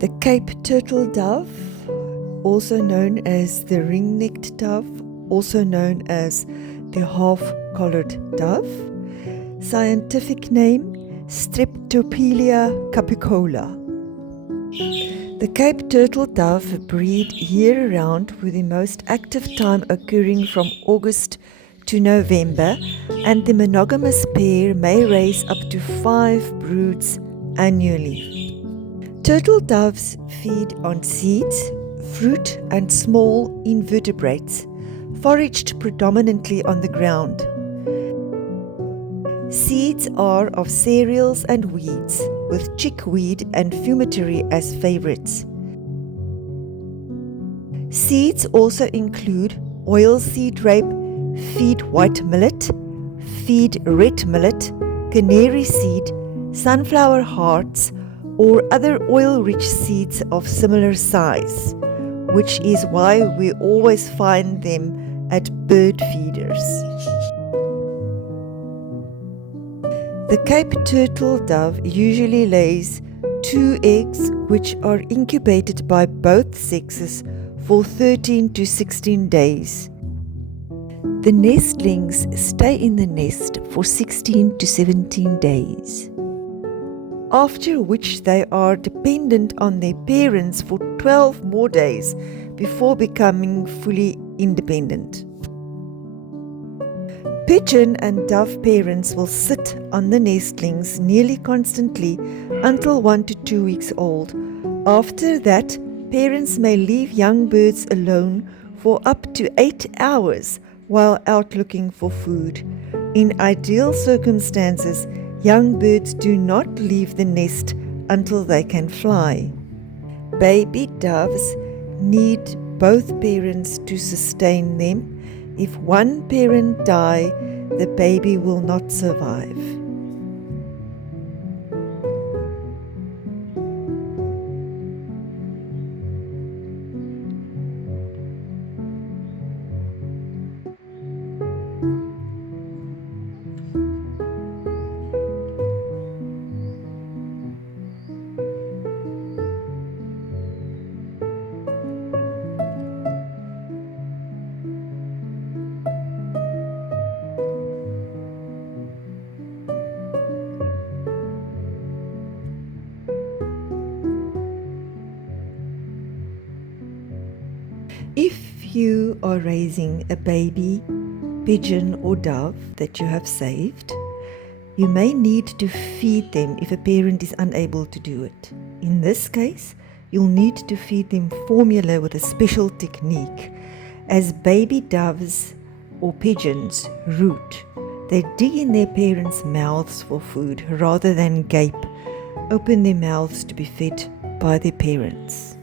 The Cape turtle dove, also known as the ring-necked dove, also known as the half-collared dove. Scientific name, Streptopelia capicola. The Cape turtle dove breed year-round, with the most active time occurring from August to November, and the monogamous pair may raise up to 5 broods annually. Turtle doves feed on seeds, fruit and small invertebrates, foraged predominantly on the ground. Seeds are of cereals and weeds, with chickweed and fumitory as favorites. Seeds also include oilseed rape, feed white millet, feed red millet, canary seed, sunflower hearts, or other oil-rich seeds of similar size, which is why we always find them at bird feeders. The Cape turtle dove usually lays 2 eggs, which are incubated by both sexes for 13 to 16 days. The nestlings stay in the nest for 16 to 17 days, after which they are dependent on their parents for 12 more days before becoming fully independent. Pigeon and dove parents will sit on the nestlings nearly constantly until 1 to 2 weeks old. After that, parents may leave young birds alone for up to 8 hours while out looking for food. In ideal circumstances, young birds do not leave the nest until they can fly. Baby doves need both parents to sustain them. If one parent dies, the baby will not survive. If you are raising a baby pigeon or dove that you have saved, you may need to feed them if a parent is unable to do it. In this case, you'll need to feed them formula with a special technique. As baby doves or pigeons root, they dig in their parents' mouths for food rather than gape, open their mouths to be fed by their parents.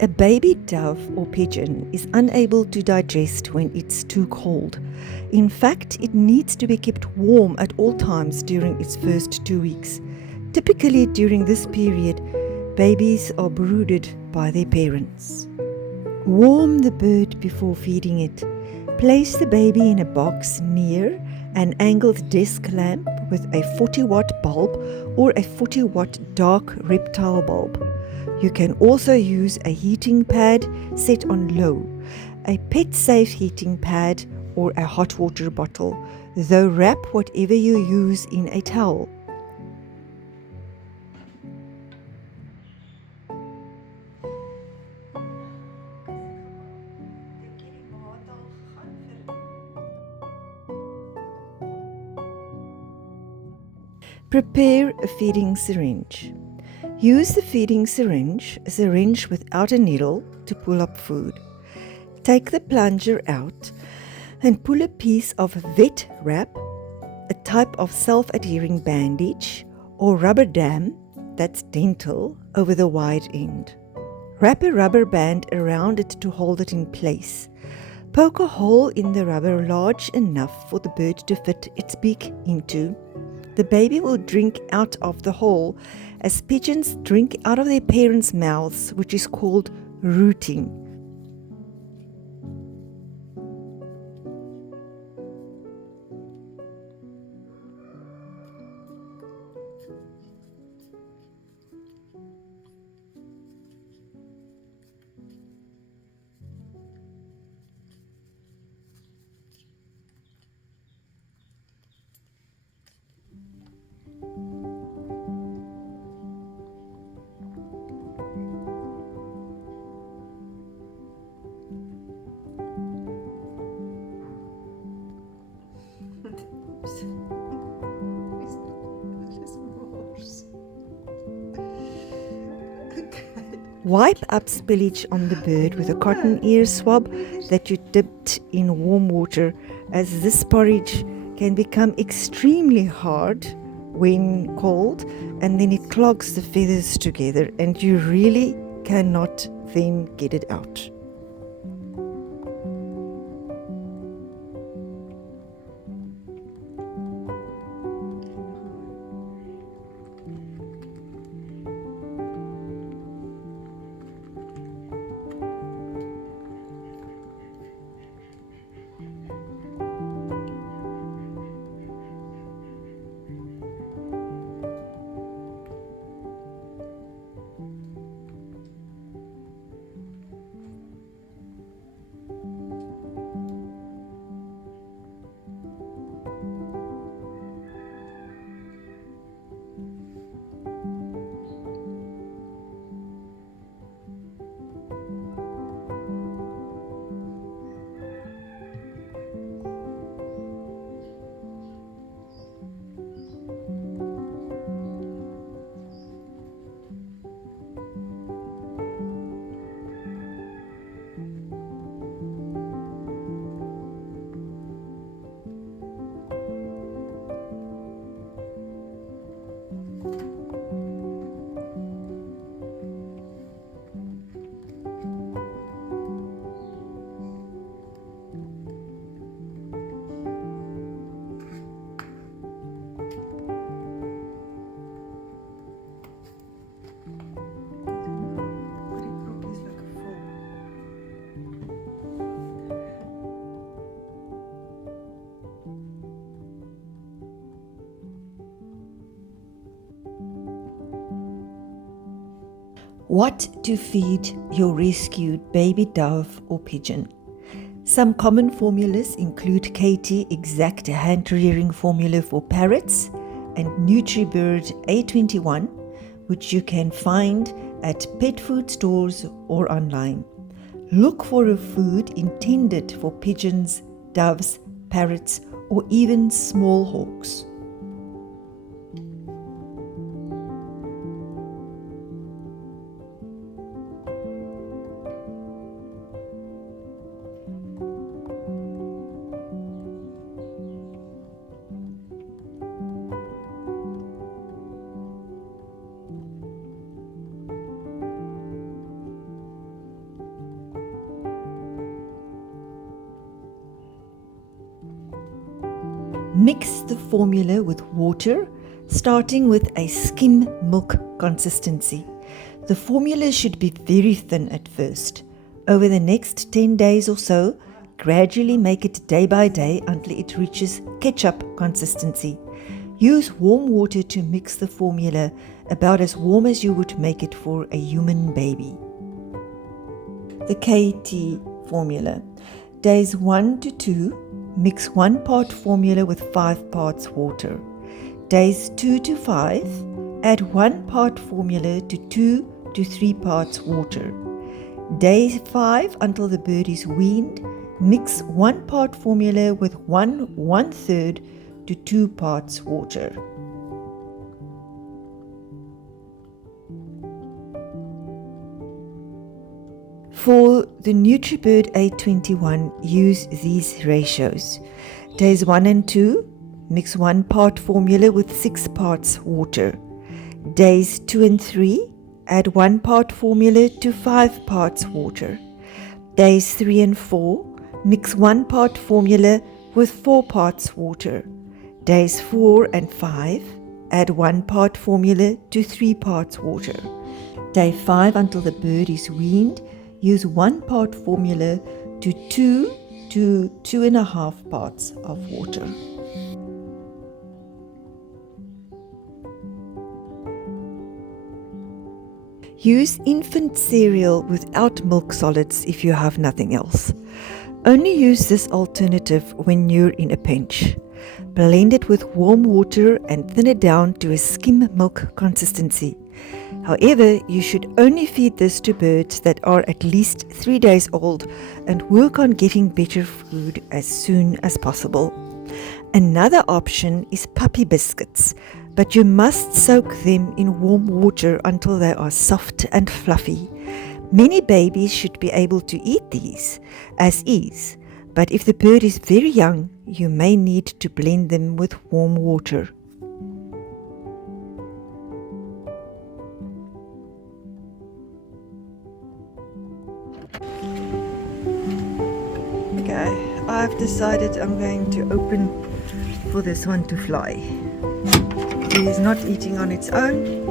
A baby dove or pigeon is unable to digest when it's too cold. In fact, it needs to be kept warm at all times during its first 2 weeks. Typically, during this period, babies are brooded by their parents. Warm the bird before feeding it. Place the baby in a box near an angled desk lamp with a 40-watt bulb or a 40-watt dark reptile bulb. You can also use a heating pad set on low, a pet-safe heating pad, or a hot water bottle, though wrap whatever you use in a towel. Prepare a feeding syringe. Use the feeding syringe, a syringe without a needle, to pull up food. Take the plunger out and pull a piece of vet wrap, a type of self-adhering bandage, or rubber dam that's dental, over the wide end. Wrap a rubber band around it to hold it in place. Poke a hole in the rubber large enough for the bird to fit its beak into. The baby will drink out of the hole as pigeons drink out of their parents' mouths, which is called rooting. Wipe up spillage on the bird with a cotton ear swab that you dipped in warm water, as this porridge can become extremely hard when cold, and then it clogs the feathers together and you really cannot then get it out. What to feed your rescued baby dove or pigeon. Some common formulas include KT Exact hand rearing formula for parrots and NutriBird A21, which you can find at pet food stores or online. Look for a food intended for pigeons, doves, parrots, or even small hawks. Mix the formula with water, starting with a skim milk consistency. The formula should be very thin at first. Over the next 10 days or so, gradually make it day by day until it reaches ketchup consistency. Use warm water to mix the formula, about as warm as you would make it for a human baby. The KT formula. Days 1 to 2, mix 1 part formula with 5 parts water. Days 2 to 5, add 1 part formula to 2 to 3 parts water. Day 5 until the bird is weaned, mix 1 part formula with 1/3 to 2 parts water. For the NutriBird A21, use these ratios. Days 1 and 2, mix 1 part formula with 6 parts water. Days 2 and 3, add 1 part formula to 5 parts water. Days 3 and 4, mix 1 part formula with 4 parts water. Days 4 and 5, add 1 part formula to 3 parts water. Day 5 until the bird is weaned, use 1 part formula to 2 to 2.5 parts of water. Use infant cereal without milk solids if you have nothing else. Only use this alternative when you're in a pinch. Blend it with warm water and thin it down to a skim milk consistency. However, you should only feed this to birds that are at least 3 days old and work on getting better food as soon as possible. Another option is puppy biscuits, but you must soak them in warm water until they are soft and fluffy. Many babies should be able to eat these as is, but if the bird is very young, you may need to blend them with warm water. Okay, I've decided I'm going to open for this one to fly. He is not eating on its own.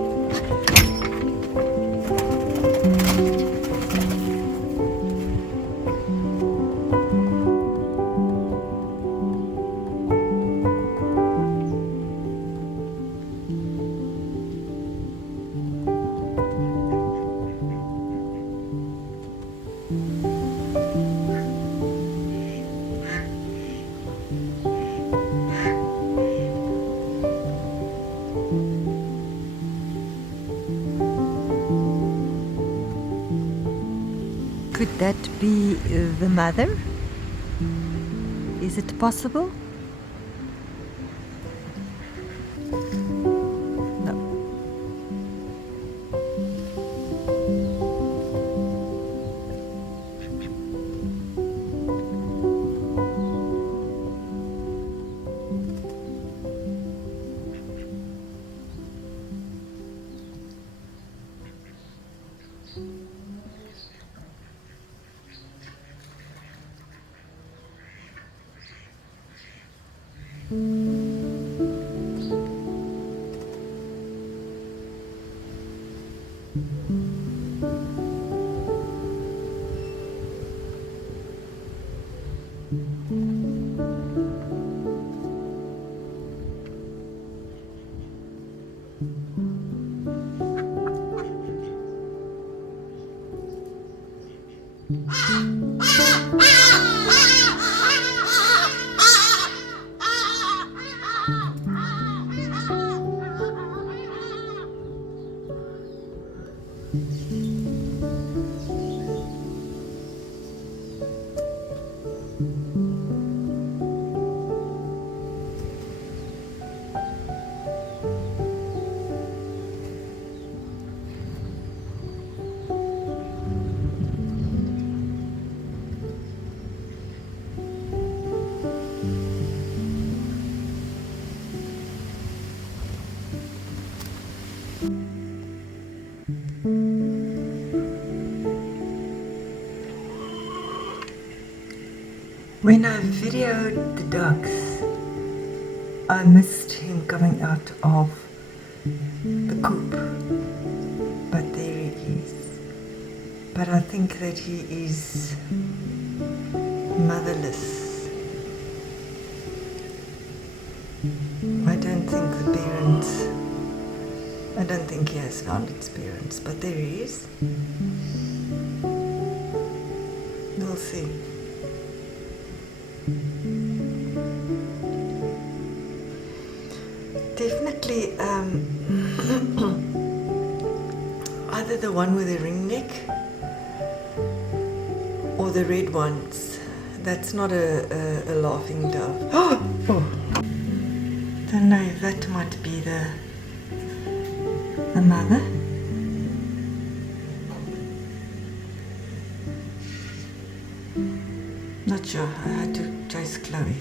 Could that be the mother? Is it possible? No. When I videoed the ducks, I missed him coming out of the coop, but there he is. But I think that he is motherless. I don't think he has found its parents, but there he is. We'll see. Definitely either the one with the ring neck or the red ones. That's not a laughing dove. Oh! Don't know if that might be the mother. Gotcha, I had to chase Chloe.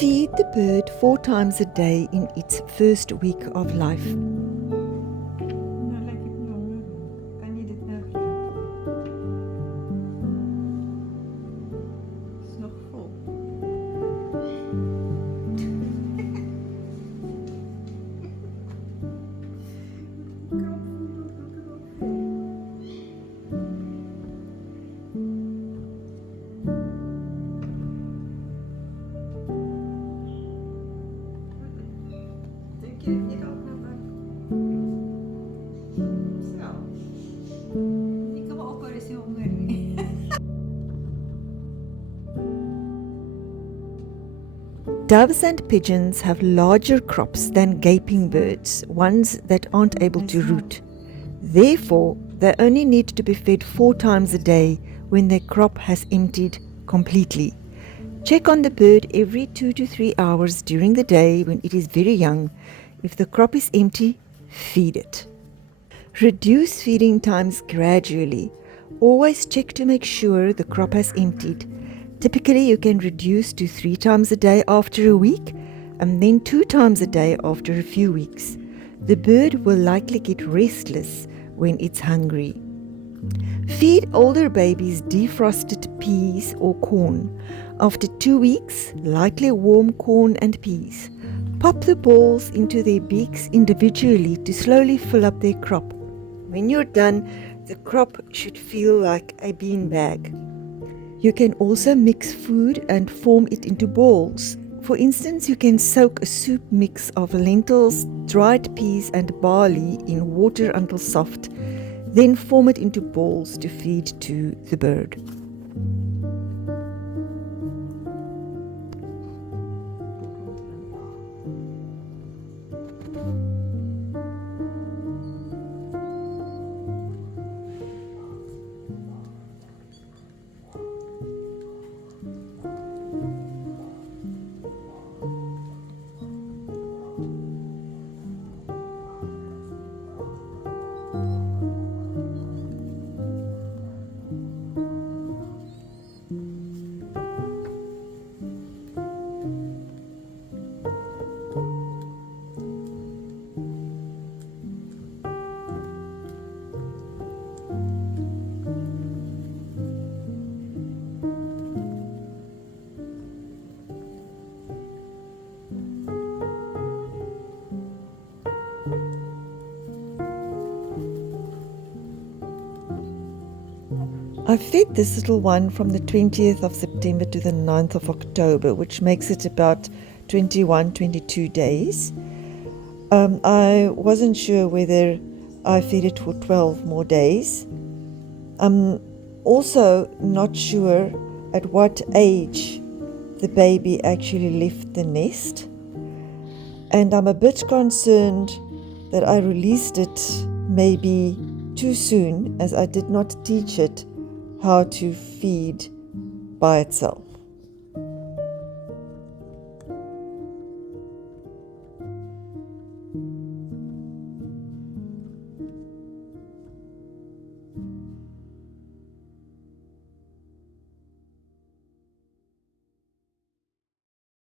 Feed the bird 4 times a day in its first week of life. Nou lijkt het niet honger. Kan je dit nou doen? Het is nog vol. Denk je hier ook nog aan? Zo. Die kan ook wel eens heel honger. Doves and pigeons have larger crops than gaping birds, ones that aren't able to root. Therefore, they only need to be fed 4 times a day when their crop has emptied completely. Check on the bird every 2 to 3 hours during the day when it is very young. If the crop is empty, feed it. Reduce feeding times gradually. Always check to make sure the crop has emptied. Typically, you can reduce to 3 times a day after a week and then 2 times a day after a few weeks. The bird will likely get restless when it's hungry. Feed older babies defrosted peas or corn. After 2 weeks, lightly warm corn and peas. Pop the balls into their beaks individually to slowly fill up their crop. When you're done, the crop should feel like a bean bag. You can also mix food and form it into balls. For instance, you can soak a soup mix of lentils, dried peas and barley in water until soft, then form it into balls to feed to the bird. I fed this little one from the 20th of September to the 9th of October, which makes it about 21, 22 days. I wasn't sure whether I fed it for 12 more days. I'm also not sure at what age the baby actually left the nest. And I'm a bit concerned that I released it maybe too soon, as I did not teach it how to feed by itself.